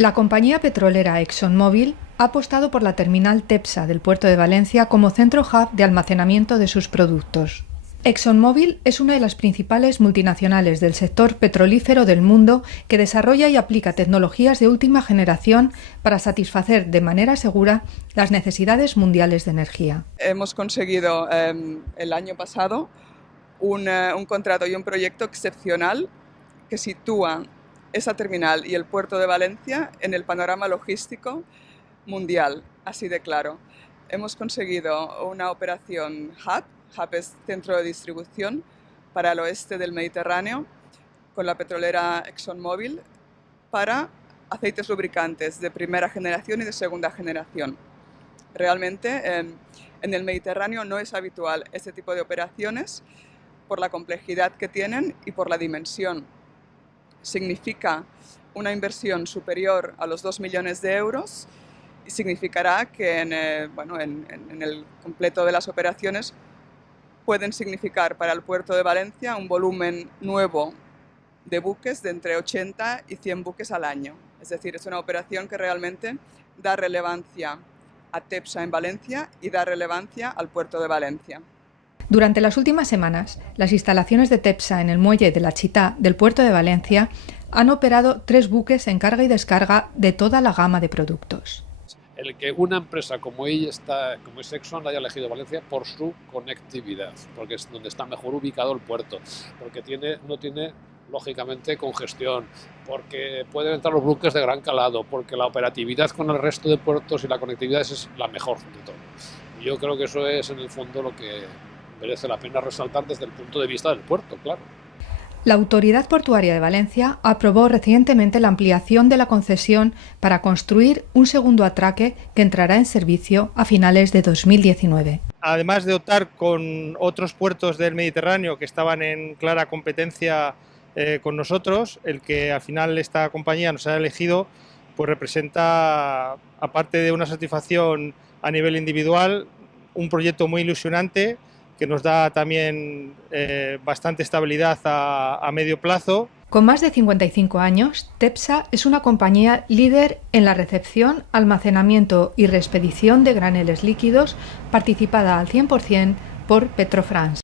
La compañía petrolera ExxonMobil ha apostado por la terminal Tepsa del puerto de Valencia como centro hub de almacenamiento de sus productos. ExxonMobil es una de las principales multinacionales del sector petrolífero del mundo que desarrolla y aplica tecnologías de última generación para satisfacer de manera segura las necesidades mundiales de energía. Hemos conseguido el año pasado un contrato y un proyecto excepcional que sitúa esa terminal y el puerto de Valencia en el panorama logístico mundial, así de claro. Hemos conseguido una operación hub es centro de distribución para el oeste del Mediterráneo, con la petrolera ExxonMobil para aceites lubricantes de primera generación y de segunda generación. Realmente en el Mediterráneo no es habitual este tipo de operaciones por la complejidad que tienen y por la dimensión. Significa una inversión superior a los 2 millones de euros y significará que en el completo de las operaciones pueden significar para el puerto de Valencia un volumen nuevo de buques de entre 80 y 100 buques al año. Es decir, es una operación que realmente da relevancia a Tepsa en Valencia y da relevancia al puerto de Valencia. Durante las últimas semanas, las instalaciones de Tepsa en el muelle de la Chitá del puerto de Valencia han operado 3 buques en carga y descarga de toda la gama de productos. El que una empresa como es Exxon haya elegido Valencia por su conectividad, porque es donde está mejor ubicado el puerto, porque no tiene lógicamente congestión, porque pueden entrar los buques de gran calado, porque la operatividad con el resto de puertos y la conectividad es la mejor de todo. Y yo creo que eso es en el fondo lo que merece la pena resaltar desde el punto de vista del puerto, claro. La Autoridad Portuaria de Valencia aprobó recientemente la ampliación de la concesión para construir un segundo atraque que entrará en servicio a finales de 2019. Además de optar con otros puertos del Mediterráneo que estaban en clara competencia con nosotros, el que al final esta compañía nos haya elegido pues representa, aparte de una satisfacción a nivel individual, un proyecto muy ilusionante que nos da también bastante estabilidad a medio plazo. Con más de 55 años, Tepsa es una compañía líder en la recepción, almacenamiento y reexpedición de graneles líquidos, participada al 100% por Petrofrance.